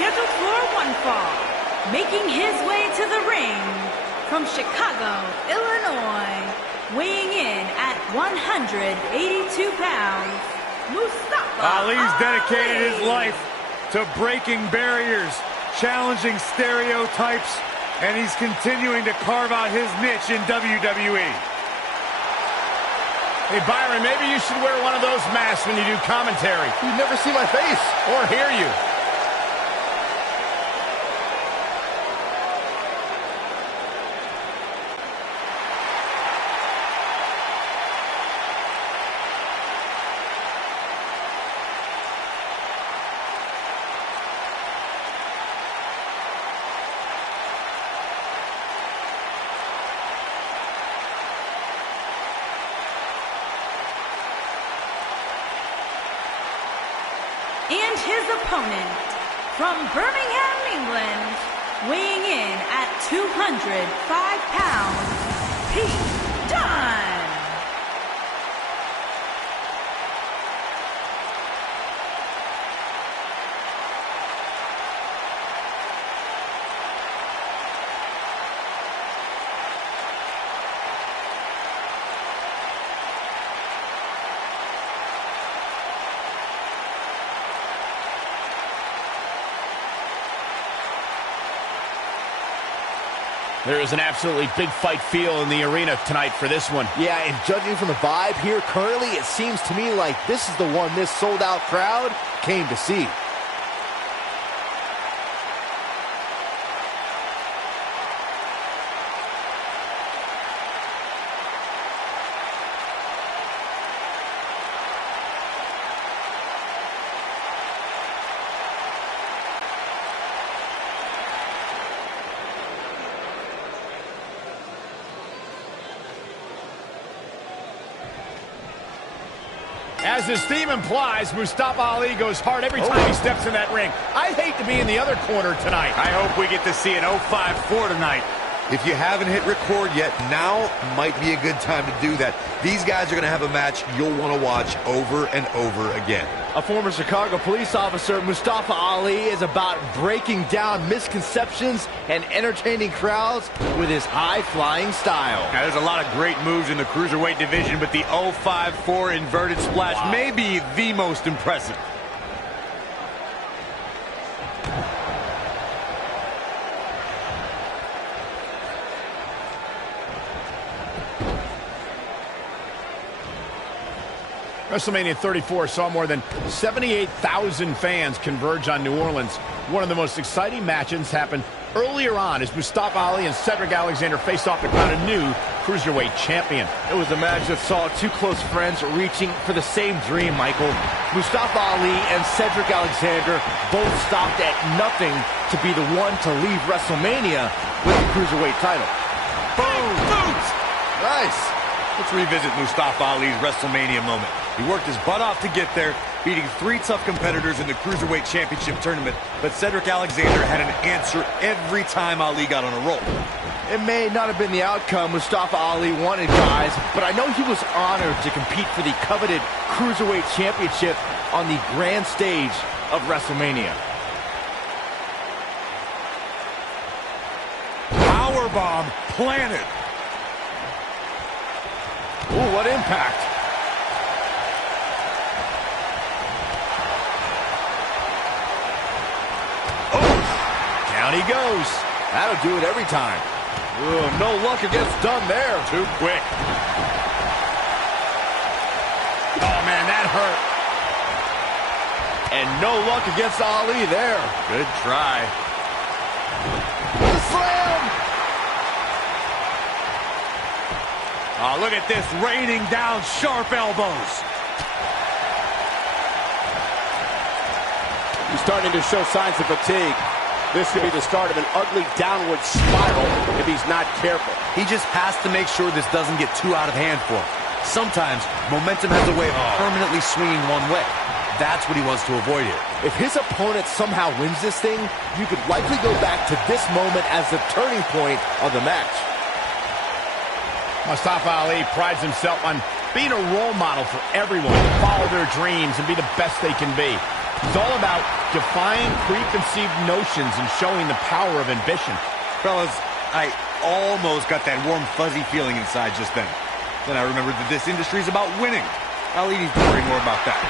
scheduled for one fall. Making his way to the ring from Chicago, Illinois, weighing in at 182 pounds, Mustafa Ali's dedicated Ali. his life to breaking barriers, challenging stereotypes, and he's continuing to carve out his niche in WWE. Hey, Byron, maybe you should wear one of those masks when you do commentary. You never see my face. Or hear you. And his opponent, from Birmingham, England, weighing in at 205 pounds, Pete Dunn. There is an absolutely big fight feel in the arena tonight for this one. Yeah, and judging from the vibe here currently, it seems to me like this is the one this sold-out crowd came to see. As his theme implies, Mustafa Ali goes hard every time he steps in that ring. I'd hate to be in the other corner tonight. I hope we get to see an 054 tonight. If you haven't hit record yet, now might be a good time to do that. These guys are going to have a match you'll want to watch over and over again. A former Chicago police officer, Mustafa Ali, is about breaking down misconceptions and entertaining crowds with his high-flying style. Now, there's a lot of great moves in the cruiserweight division, but the 054 inverted splash may be the most impressive. WrestleMania 34 saw more than 78,000 fans converge on New Orleans. One of the most exciting matches happened earlier on as Mustafa Ali and Cedric Alexander faced off to crown a new Cruiserweight champion. It was a match that saw two close friends reaching for the same dream, Michael. Mustafa Ali and Cedric Alexander both stopped at nothing to be the one to leave WrestleMania with the Cruiserweight title. Boom! Boots! Nice! Let's revisit Mustafa Ali's WrestleMania moment. He worked his butt off to get there, beating 3 tough competitors in the Cruiserweight Championship tournament, but Cedric Alexander had an answer every time Ali got on a roll. It may not have been the outcome Mustafa Ali wanted, guys, but I know he was honored to compete for the coveted Cruiserweight Championship on the grand stage of WrestleMania. Powerbomb planted. Ooh, what impact. Down he goes. That'll do it every time. Ooh, no luck against Dunn there. Too quick. Oh, man, that hurt. And no luck against Ali there. Good try. The slam! Oh, look at this, raining down sharp elbows. He's starting to show signs of fatigue. This could be the start of an ugly downward spiral if he's not careful. He just has to make sure this doesn't get too out of hand for him. Sometimes momentum has a way of permanently swinging one way. That's what he wants to avoid here. If his opponent somehow wins this thing, you could likely go back to this moment as the turning point of the match. Mustafa Ali prides himself on being a role model for everyone to follow their dreams and be the best they can be. He's all about defying preconceived notions and showing the power of ambition. Fellas, I almost got that warm, fuzzy feeling inside just then. Then I remembered that this industry is about winning. Ali needs to worry more about that.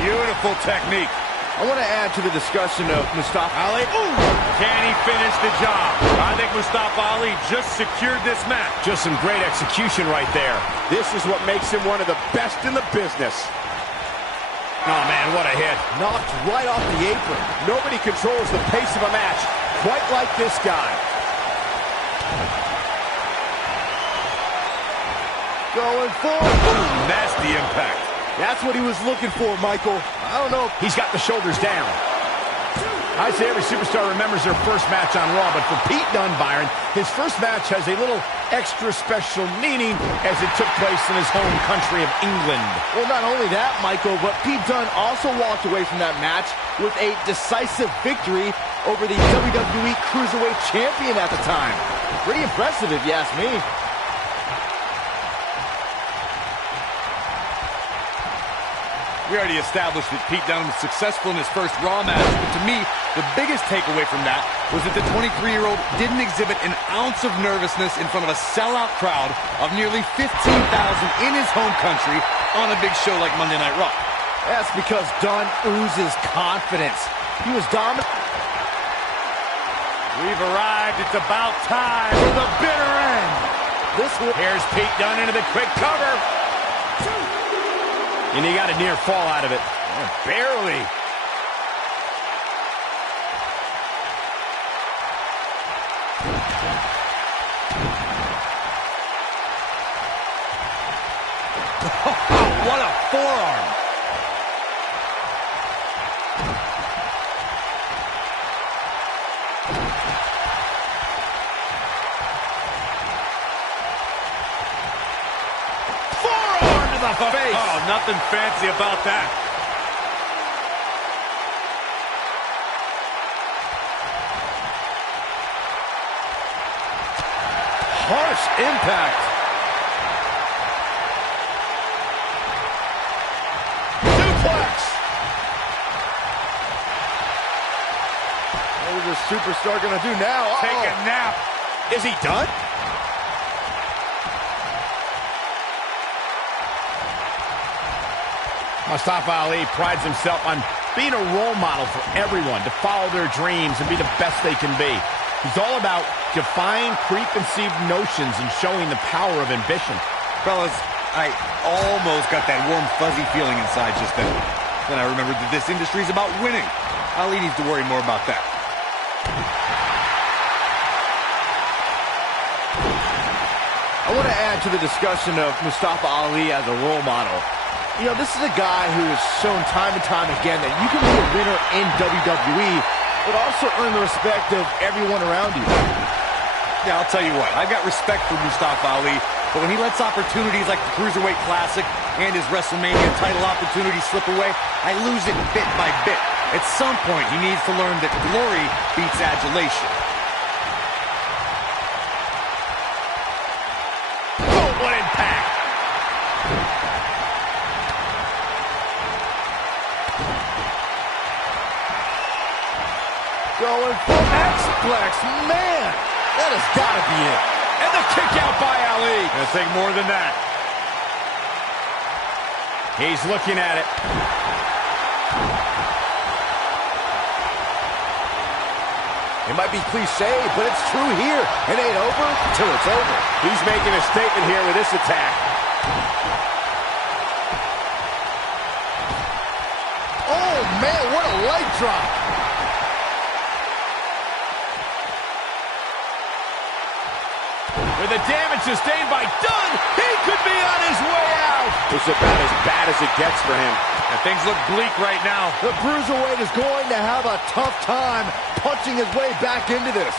Beautiful technique. I want to add to the discussion of Mustafa Ali. Ooh! Can he finish the job? I think Mustafa Ali just secured this match. Just some great execution right there. This is what makes him one of the best in the business. Oh, man, what a hit. Knocked right off the apron. Nobody controls the pace of a match quite like this guy. going for Ooh, nasty impact. That's what he was looking for, Michael. I don't know. He's got the shoulders down. I'd say every superstar remembers their first match on Raw, but for Pete Dunne, Byron, his first match has a little extra special meaning as it took place in his home country of England. Well, not only that, Michael, but Pete Dunne also walked away from that match with a decisive victory over the WWE Cruiserweight Champion at the time. Pretty impressive, if you ask me. We already established that Pete Dunne was successful in his first Raw match, but to me, the biggest takeaway from that was that the 23-year-old didn't exhibit an ounce of nervousness in front of a sellout crowd of nearly 15,000 in his home country on a big show like Monday Night Raw. That's because Dunne oozes confidence. He was dominant. We've arrived. It's about time for the bitter end. Here's Pete Dunne into the quick cover. And he got a near fall out of it. Barely. What a forearm. Face. Oh, nothing fancy about that. Harsh impact. Suplex. What is this superstar going to do now? Take a nap. Is he done? Mustafa Ali prides himself on being a role model for everyone to follow their dreams and be the best they can be. He's all about defying preconceived notions and showing the power of ambition. Fellas, I almost got that warm, fuzzy feeling inside just then. Then I remembered that this industry is about winning. Ali needs to worry more about that. I want to add to the discussion of Mustafa Ali as a role model. You know, this is a guy who has shown time and time again that you can be a winner in WWE, but also earn the respect of everyone around you. Yeah, I'll tell you what, I've got respect for Mustafa Ali, but when he lets opportunities like the Cruiserweight Classic and his WrestleMania title opportunity slip away, I lose it bit by bit. At some point, he needs to learn that glory beats adulation. Oh, what impact! Going for X-Plex. Man, that has got to be it. And the kick out by Ali. Gonna take more than that. He's looking at it. It might be cliche, but it's true here. It ain't over till it's over. He's making a statement here with this attack. Oh, man, what a leg drop. With the damage sustained by Dunne, he could be on his way out. It's about as bad as it gets for him. And things look bleak right now. The Cruiserweight is going to have a tough time punching his way back into this.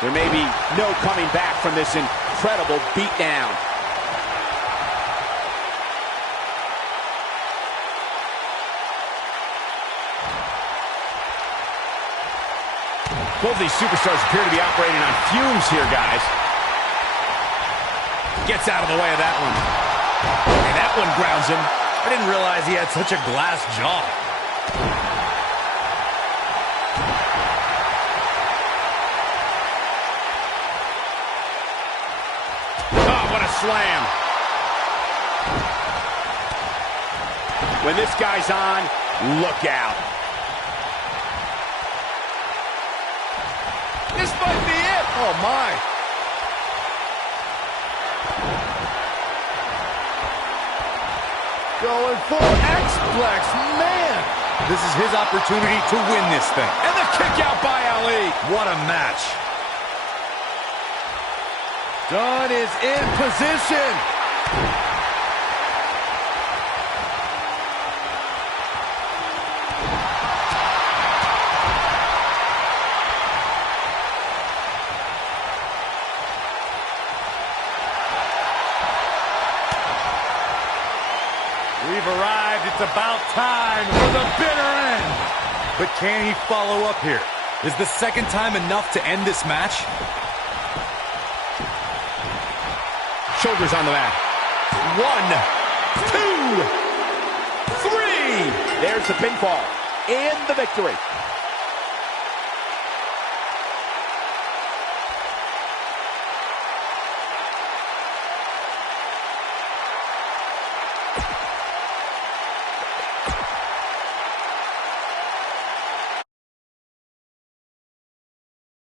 There may be no coming back from this incredible beatdown. Both these superstars appear to be operating on fumes here, guys. Gets out of the way of that one. And that one grounds him. I didn't realize he had such a glass jaw. Oh, what a slam. When this guy's on, look out. This might be it. Oh, my. Going for X-Plex, man. This is his opportunity to win this thing. And the kick out by Ali. What a match. Dunn is in position. We've arrived. It's about time for the bitter end. But can he follow up here? Is the second time enough to end this match? Shoulders on the mat. 1, 2, 3. There's the pinfall and the victory.